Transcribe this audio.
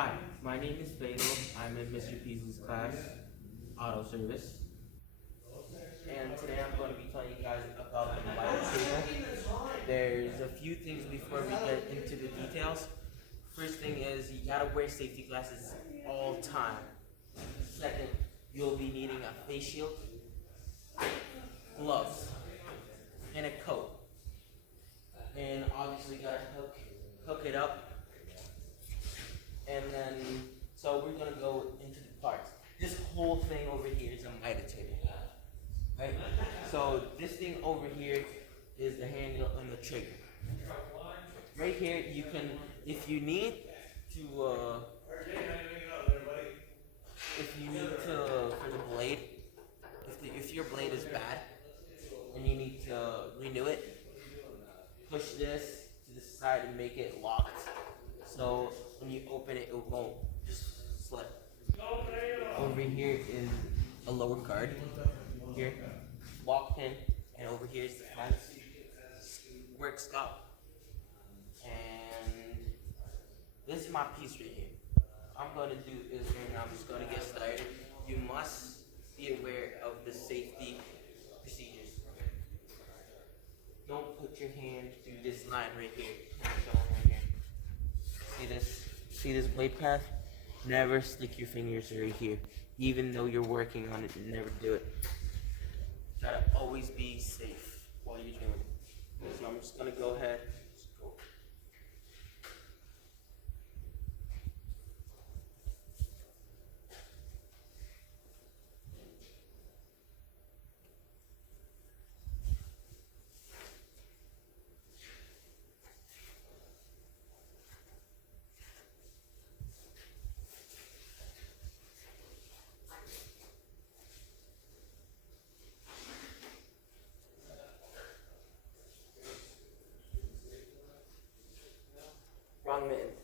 Hi, my name is Fatal. I'm in Mr. Peasley's class, Auto Service. And today I'm going to be telling you guys about the light table. There's a few things before we get into the details. First thing is you gotta wear safety glasses all time. Second, you'll be needing a face shield, gloves, and a coat. And obviously you gotta hook it up. And then, so we're gonna go into the parts. This whole thing over here is a miter table, right? So this thing over here is the handle and the trigger. Right here, you can, if you need to, for the blade, if your blade is bad and you need to renew it, push this to the side and make it locked. So when you open it, it won't just slip. Over here is a lower guard. Here, lock pin, and over here is the front work stop. And this is my piece right here. I'm gonna do is right now. I'm just gonna get started. You must be aware of the safety procedures. Don't put your hand through this line right here. I'm showing right here. See this? See this blade path? Never stick your fingers right here. Even though you're working on it, never do it. Try to always be safe while you're doing it. So I'm just gonna go ahead. Wrong mitten.